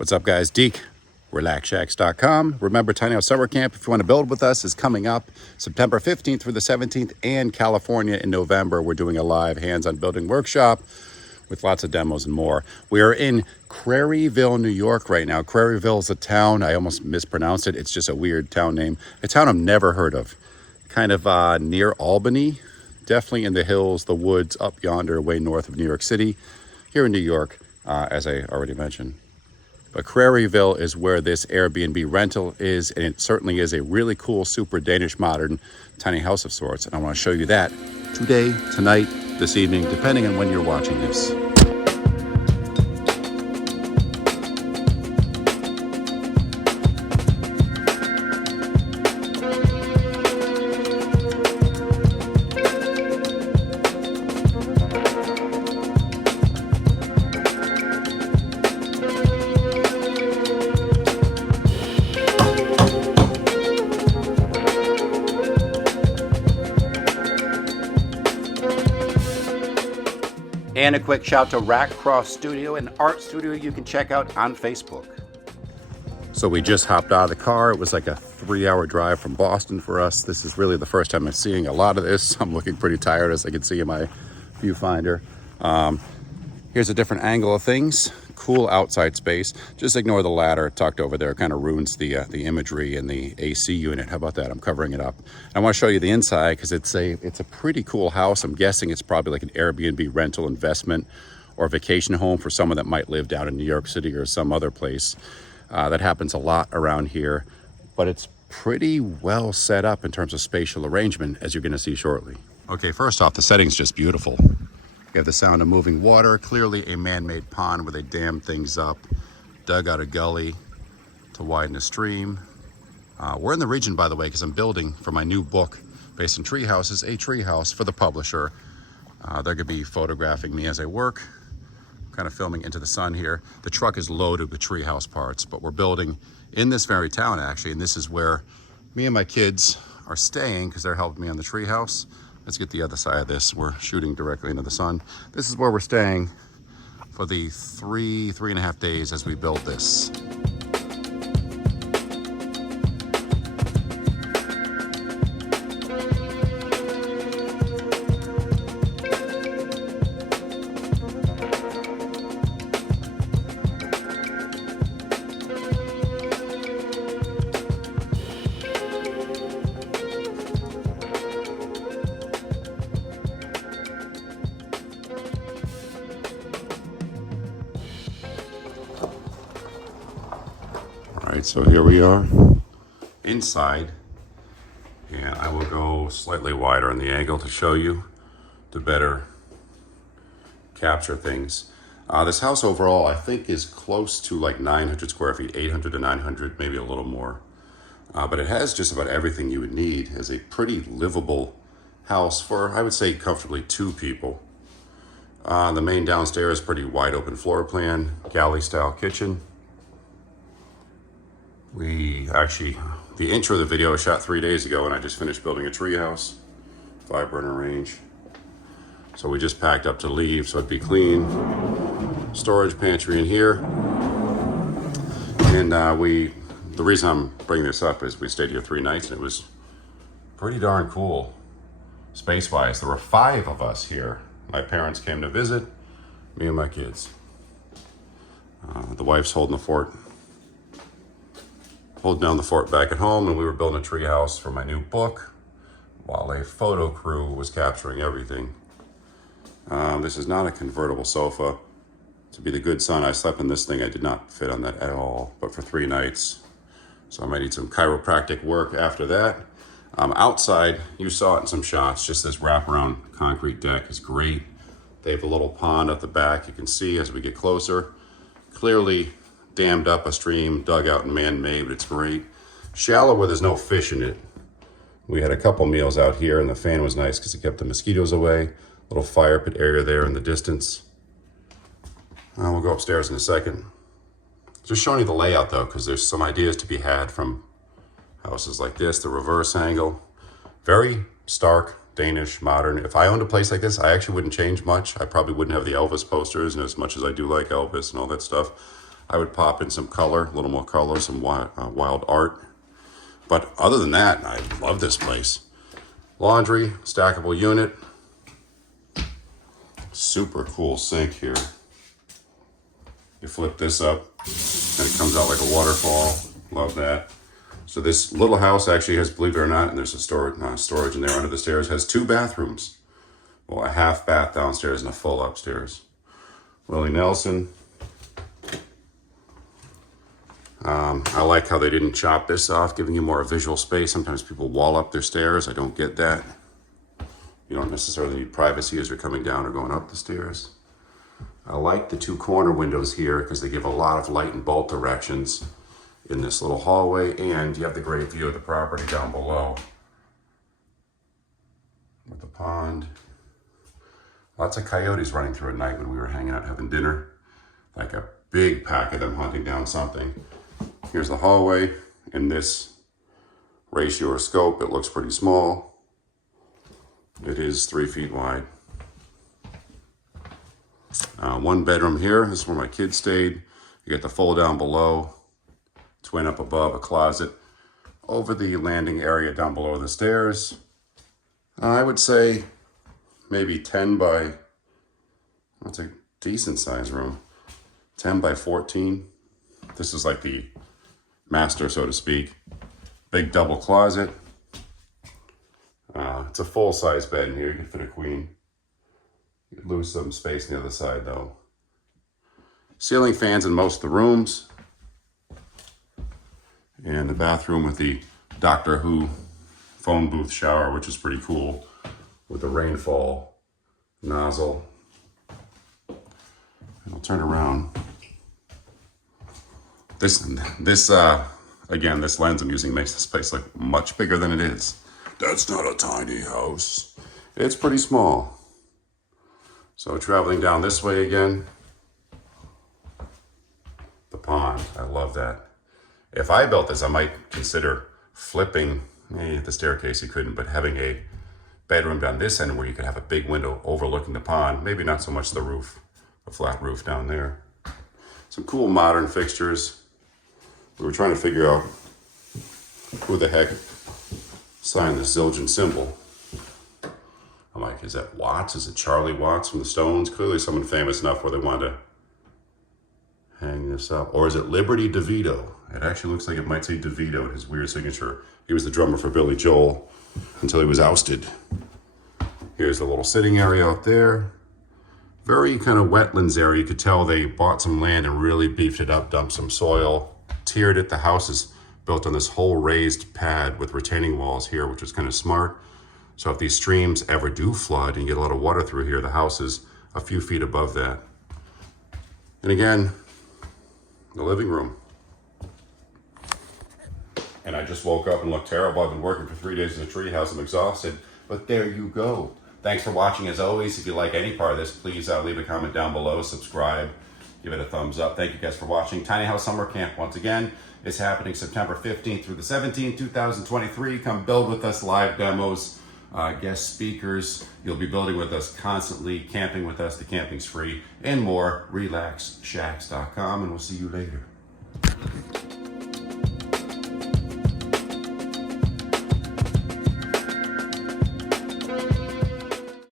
What's up, guys? Deke, RelaxShacks.com. Remember, Tiny House Summer Camp, if you want to build with us, is coming up September 15th through the 17th, and California in November. We're doing a live hands-on building workshop with lots of demos and more. We are in Craryville, New York right now. Craryville is a town. I almost mispronounced it. It's just a weird town name. A town I've never heard of. Kind of near Albany. Definitely in the hills, the woods up yonder, way north of New York City. Here in New York, as I already mentioned. But Craryville is where this Airbnb rental is, and it certainly is a really cool, super Danish, modern, tiny house of sorts. And I want to show you that today, tonight, this evening, depending on when you're watching this. And a quick shout to Rack Cross Studio, an art studio you can check out on Facebook. So we just hopped out of the car. It was like a 3-hour drive from Boston for us. This is really the first time I'm seeing a lot of this. I'm looking pretty tired, as I can see in my viewfinder. Here's a different angle of things. Cool outside space. Just ignore the ladder tucked over there. It kind of ruins the imagery and the AC unit. How about that? I'm covering it up. And I want to show you the inside because it's a pretty cool house. I'm guessing it's probably like an Airbnb rental investment or vacation home for someone that might live down in New York City or some other place. That happens a lot around here, but it's pretty well set up in terms of spatial arrangement, as you're going to see shortly. Okay, first off, the setting's just beautiful. You have the sound of moving water, clearly a man-made pond where they dammed things up, dug out a gully to widen the stream. We're in the region, by the way, because I'm building for my new book based on tree houses, a tree house for the publisher. They're going to be photographing me as I work, kind of filming into the sun here. The truck is loaded with tree house parts, but we're building in this very town, actually, and this is where me and my kids are staying because they're helping me on the tree house. Let's get the other side of this. We're shooting directly into the sun. This is where we're staying for the 3.5 days as we build this. All right, so here we are inside, and I will go slightly wider in the angle to show you, to better capture things. This house overall, I think, is close to like 900 square feet, 800 to 900, maybe a little more. But it has just about everything you would need as a pretty livable house for, I would say, comfortably 2 people. The main downstairs, pretty wide open floor plan, galley style kitchen. The intro of the video was shot 3 days ago, and I just finished building a tree house, 5-burner range. So we just packed up to leave, so it'd be clean. Storage pantry in here. And the reason I'm bringing this up is we stayed here 3 nights, and it was pretty darn cool, space-wise. There were 5 of us here. My parents came to visit, me and my kids. The wife's holding down the fort back at home, and we were building a tree house for my new book while a photo crew was capturing everything. This is not a convertible sofa. To be the good son, I slept in this thing. I did not fit on that at all, but for 3 nights. So I might need some chiropractic work after that. Outside, you saw it in some shots, just this wraparound concrete deck is great. They have a little pond at the back. You can see as we get closer. Clearly dammed up a stream, dug out and man-made, but it's great. Shallow where there's no fish in it. We had a couple meals out here, and the fan was nice because it kept the mosquitoes away. Little fire pit area there in the distance. We'll go upstairs in a second. Just showing you the layout though, because there's some ideas to be had from houses like this. The reverse angle, very stark, Danish, modern. If I owned a place like this, I actually wouldn't change much. I probably wouldn't have the Elvis posters, and as much as I do like Elvis and all that stuff, I would pop in some color, a little more color, some wild art. But other than that, I love this place. Laundry, stackable unit. Super cool sink here. You flip this up and it comes out like a waterfall. Love that. So this little house actually has, believe it or not, and there's a storage in there under the stairs, has 2 bathrooms. Well, a half bath downstairs and a full upstairs. Willie Nelson. I like how they didn't chop this off, giving you more visual space. Sometimes people wall up their stairs. I don't get that. You don't necessarily need privacy as you're coming down or going up the stairs. I like the 2 corner windows here because they give a lot of light in both directions in this little hallway, and you have the great view of the property down below. With the pond. Lots of coyotes running through at night when we were hanging out having dinner. Like a big pack of them hunting down something. Here's the hallway. In this ratio or scope, it looks pretty small. It is 3 feet wide. 1 bedroom here. This is where my kids stayed. You get the fold down below. Twin up above, a closet. Over the landing area down below the stairs. I would say maybe 10 by, that's a decent size room. 10 by 14. This is like the master, so to speak. Big double closet. It's a full-size bed in here. You can fit a queen. You could lose some space on the other side, though. Ceiling fans in most of the rooms. And the bathroom with the Doctor Who phone booth shower, which is pretty cool, with the rainfall nozzle. And I'll turn around. Again, this lens I'm using makes this place look much bigger than it is. That's not a tiny house. It's pretty small. So traveling down this way again, the pond, I love that. If I built this, I might consider flipping, the staircase you couldn't, but having a bedroom down this end where you could have a big window overlooking the pond. Maybe not so much the roof, the flat roof down there. Some cool modern fixtures. We were trying to figure out who the heck signed the Zildjian symbol. I'm like, is that Watts? Is it Charlie Watts from the Stones? Clearly someone famous enough where they wanted to hang this up. Or is it Liberty DeVito? It actually looks like it might say DeVito in his weird signature. He was the drummer for Billy Joel until he was ousted. Here's the little sitting area out there. Very kind of wetlands area. You could tell they bought some land and really beefed it up, dumped some soil, tiered it. The house is built on this whole raised pad with retaining walls here, which is kind of smart. So if these streams ever do flood and you get a lot of water through here, the house is a few feet above that. And again, the living room. And I just woke up and looked terrible. I've been working for 3 days in a treehouse. I'm exhausted, but there you go. Thanks for watching as always. If you like any part of this, please leave a comment down below, subscribe, give it a thumbs up. Thank you guys for watching. Tiny House Summer Camp, once again, is happening September 15th through the 17th, 2023. Come build with us, live demos, guest speakers. You'll be building with us constantly, camping with us. The camping's free and more. RelaxShacks.com, and we'll see you later.